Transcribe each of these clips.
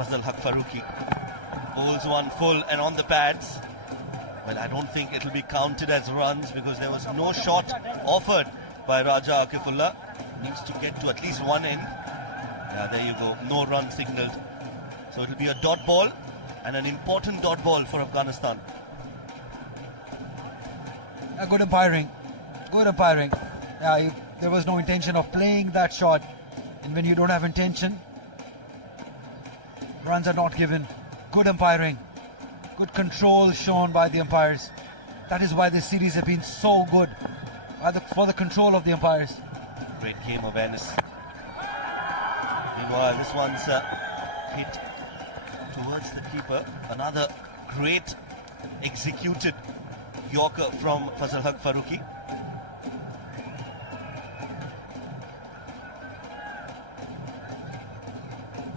Fazal Haq Farooqi bowls one full and on the pads. Well, I don't think it will be counted as runs because there was no shot offered by Raja Akifullah. Needs to get to at least one end. Yeah, there you go. No run signalled. So it will be a dot ball and an important dot ball for Afghanistan. Good umpiring. Good umpiring. Yeah, there was no intention of playing that shot. And when you don't have intention, runs are not given. Good umpiring. Good control shown by the umpires. That is why this series has been so good for the control of the umpires. Great game awareness. Meanwhile, this one's hit towards the keeper. Another great executed Yorker from Fazal Haq Farooqi.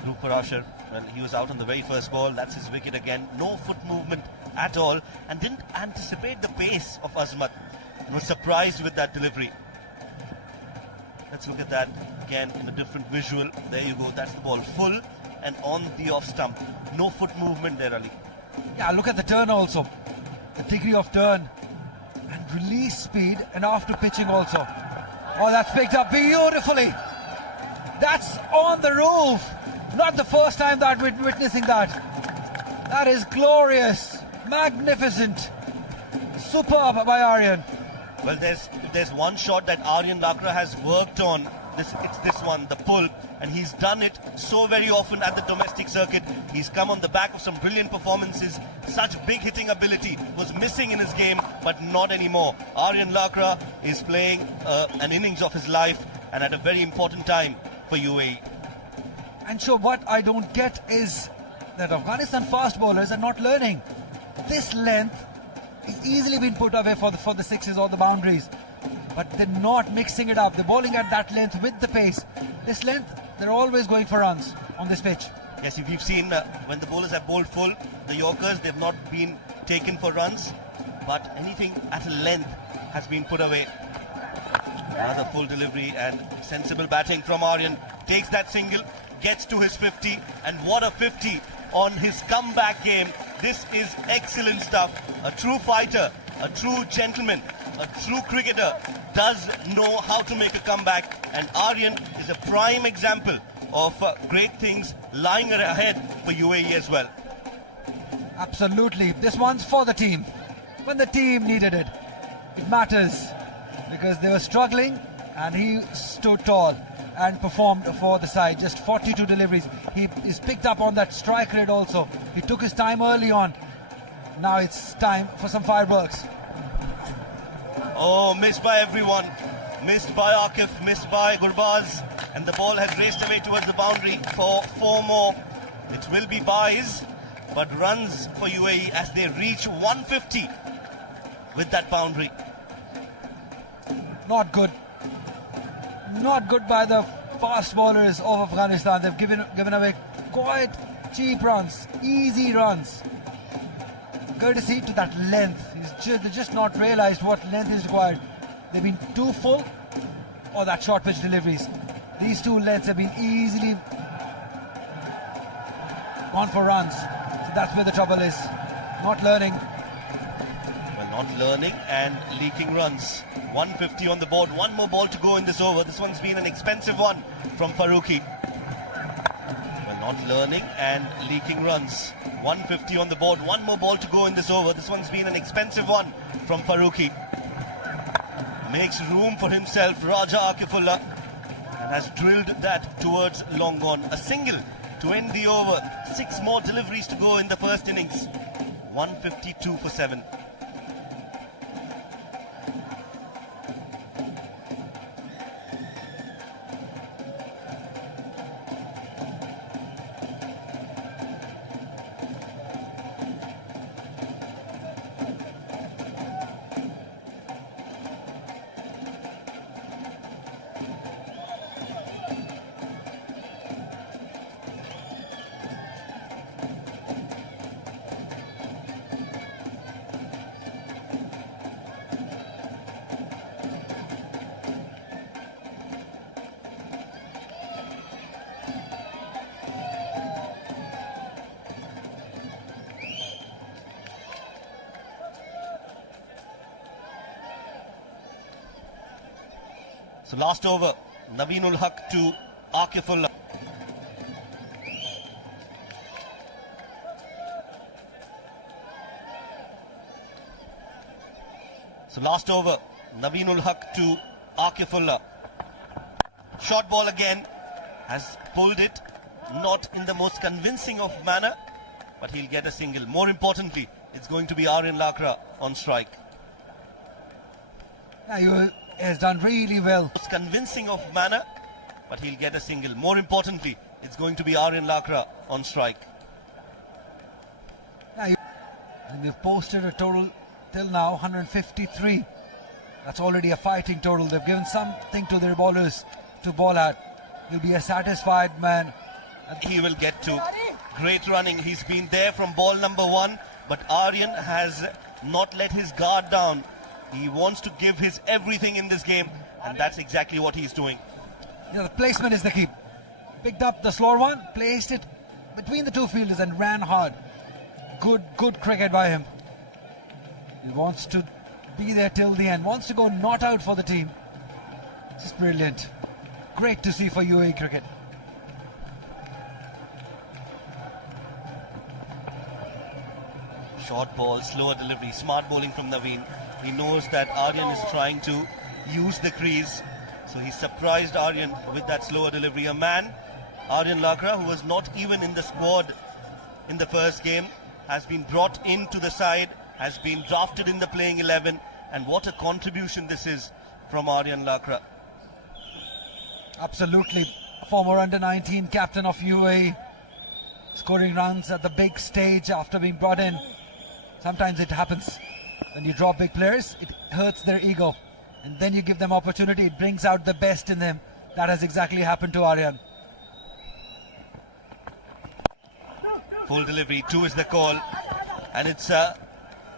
Dhruv Parashar, well, he was out on the very first ball. That's his wicket again. No foot movement at all and didn't anticipate the pace of Azmat and was surprised with that delivery. Let's look at that again in a different visual. There you go. That's the ball full and on the off stump. No foot movement there, Ali. Yeah, look at the turn also. The degree of turn and release speed and after pitching also. Oh, that's picked up beautifully. That's on the roof. Not the first time that we're witnessing that. That is glorious, magnificent, superb by Aryan. Well, there's one shot that Aryan Lakra has worked on. It's this one, the pull, and he's done it so very often at the domestic circuit. He's come on the back of some brilliant performances. Such big hitting ability was missing in his game, but not anymore. Aryan Lakra is playing an innings of his life and at a very important time for UAE. And so what I don't get is that Afghanistan fast bowlers are not learning. This length is easily been put away for the sixes or the boundaries. But they're not mixing it up. They're bowling at that length with the pace. This length, they're always going for runs on this pitch. Yes, if you've seen when the bowlers have bowled full, the Yorkers, they've not been taken for runs. But anything at a length has been put away. Another full delivery and sensible batting from Aryan. Takes that single, gets to his 50, and what a 50 on his comeback game. This is excellent stuff. A true fighter, a true gentleman, a true cricketer does know how to make a comeback, and Aryan is a prime example of great things lying ahead for UAE as well. Absolutely. This one's for the team. When the team needed it, it matters because they were struggling and he stood tall and performed for the side. Just 42 deliveries. He is picked up on that strike rate also. He took his time early on. Now it's time for some fireworks. Oh, missed by everyone. Missed by Akif, missed by Gurbaz. And the ball has raced away towards the boundary for 4 more. It will be buys, but runs for UAE as they reach 150 with that boundary. Not good. Not good by the fast bowlers of Afghanistan. They've given away quite cheap runs, easy runs. Courtesy to that length. They just not realized what length is required. They've been too full or that short pitch deliveries. These two lengths have been easily gone for runs. So that's where the trouble is. Not learning. Well, not learning and leaking runs. 150 on the board. One more ball to go in this over. This one's been an expensive one from Farooqi. Well, not learning and leaking runs. 150 on the board. One more ball to go in this over. This one's been an expensive one from Farooqi. Makes room for himself, Raja Akifullah, and has drilled that towards long on. A single to end the over. 6 more deliveries to go in the first innings. 152 for 7. So last over, Naveenul Haq to Akifullah. So last over, Naveenul Haq to Akifullah. Short ball again, has pulled it, not in the most convincing of manner, but he'll get a single. More importantly, it's going to be Aryan Lakra on strike. Yeah, he has done really well. Most convincing of manner, but he'll get a single. More importantly, it's going to be Aryan Lakra on strike. Yeah, and they've posted a total till now 153. That's already a fighting total. They've given something to their bowlers to bowl at. He'll be a satisfied man. He will get to. Great running. He's been there from ball number 1, but Aryan has not let his guard down. He wants to give his everything in this game, and that's exactly what he's doing. Yeah, the placement is the key. Picked up the slower one, placed it between the two fielders and ran hard. Good cricket by him. He wants to be there till the end, wants to go not out for the team. This is brilliant. Great to see for UAE cricket. Short ball, slower delivery, smart bowling from Naveen. He knows that Aryan is trying to use the crease, so he surprised Aryan with that slower delivery. A man, Aryan Lakra, who was not even in the squad in the first game, has been brought into the side, has been drafted in the playing 11, and what a contribution this is from Aryan Lakra. Absolutely. Former under-19 captain of UAE, scoring runs at the big stage after being brought in. Sometimes it happens. When you drop big players, it hurts their ego. And then you give them opportunity, it brings out the best in them. That has exactly happened to Aryan. Full delivery, 2 is the call. And it's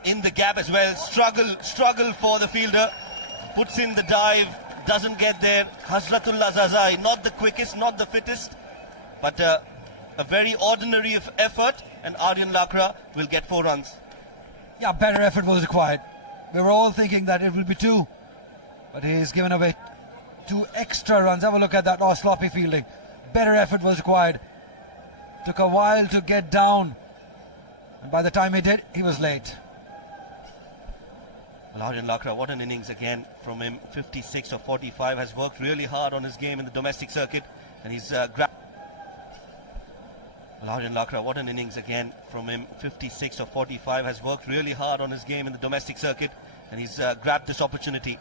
in the gap as well. Struggle for the fielder. Puts in the dive, doesn't get there. Hazratullah Zazai, not the quickest, not the fittest, but a very ordinary effort, and Aryan Lakra will get 4 runs. Yeah, better effort was required. We were all thinking that it will be 2, but he's given away 2 extra runs. Have a look at that. Oh, sloppy fielding. Better effort was required. Took a while to get down, and by the time he did, he was late. Well, Aryan Lakra, what an innings again from him. 56 of 45, has worked really hard on his game in the domestic circuit, and he's grabbed. Well, Aryan Lakra, what an innings again from him. 56 of 45, has worked really hard on his game in the domestic circuit, and he's grabbed this opportunity.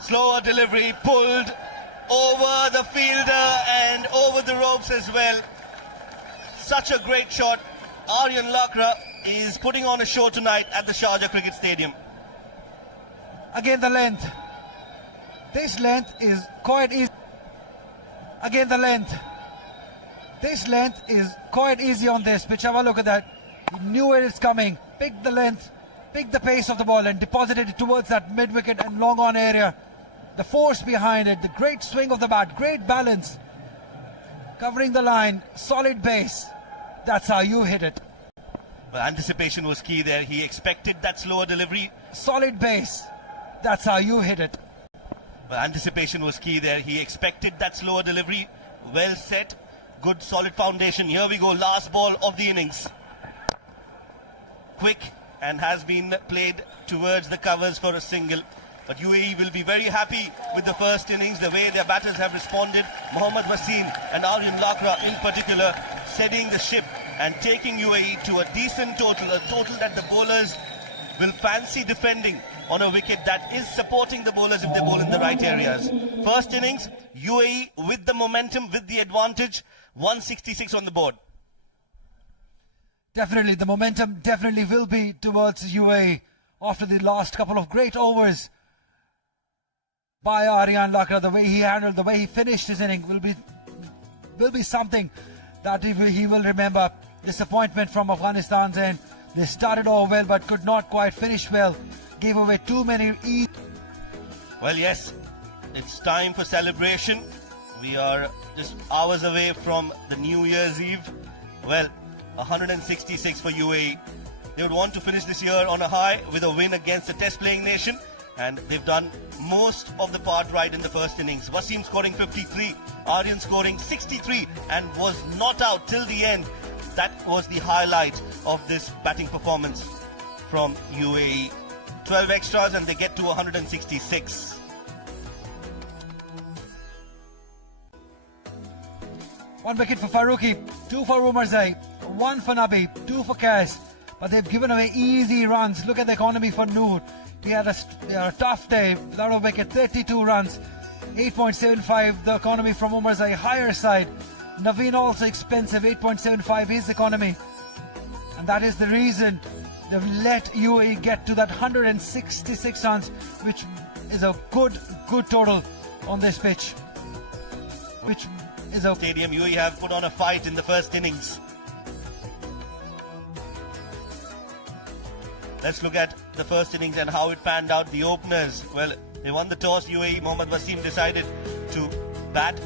Slower delivery, pulled over the fielder and over the ropes as well. Such a great shot. Aryan Lakra is putting on a show tonight at the Sharjah Cricket Stadium. Again the length. This length is quite easy. Again the length. This length is quite easy on this pitch. Have a look at that. He knew where it's coming. Picked the length, picked the pace of the ball and deposited it towards that mid-wicket and long-on area. The force behind it, the great swing of the bat, great balance. Covering the line, solid base. That's how you hit it. Well, anticipation was key there. He expected that slower delivery. Solid base. That's how you hit it. Well, anticipation was key there. He expected that slower delivery. Well set. Good solid foundation. Here we go. Last ball of the innings. Quick and has been played towards the covers for a single. But UAE will be very happy with the first innings, the way their batters have responded. Mohammad Wasim and Aryan Lakra in particular steadying the ship and taking UAE to a decent total, a total that the bowlers will fancy defending on a wicket that is supporting the bowlers if they bowl in the right areas. First innings, UAE with the momentum, with the advantage, 166 on the board. Definitely, the momentum definitely will be towards UAE after the last couple of great overs by Aryan Lakra. The way he handled, the way he finished his inning will be something that he will remember. Disappointment from Afghanistan's end. They started off well but could not quite finish well. Gave away too many easy. Well, yes, it's time for celebration. We are just hours away from the New Year's Eve. Well, 166 for UAE. They would want to finish this year on a high with a win against the test playing nation, and they've done most of the part right in the first innings. Wasim scoring 53, Aryan scoring 63 and was not out till the end. That was the highlight of this batting performance from UAE. 12 extras and they get to 166. One wicket for Farooqi, 2 for Umarzai, 1 for Nabi, 2 for Kaz. But they've given away easy runs. Look at the economy for Noor. He had a tough day without a wicket, 32 runs, 8.75 the economy from Umarzai, higher side. Naveen also expensive, 8.75 his economy. And that is the reason they've let UAE get to that 166 runs, which is a good total on this pitch. Which is a Stadium, UAE have put on a fight in the first innings. Let's look at the first innings and how it panned out. The openers, well, they won the toss. UAE, Mohammad Wasim decided to bat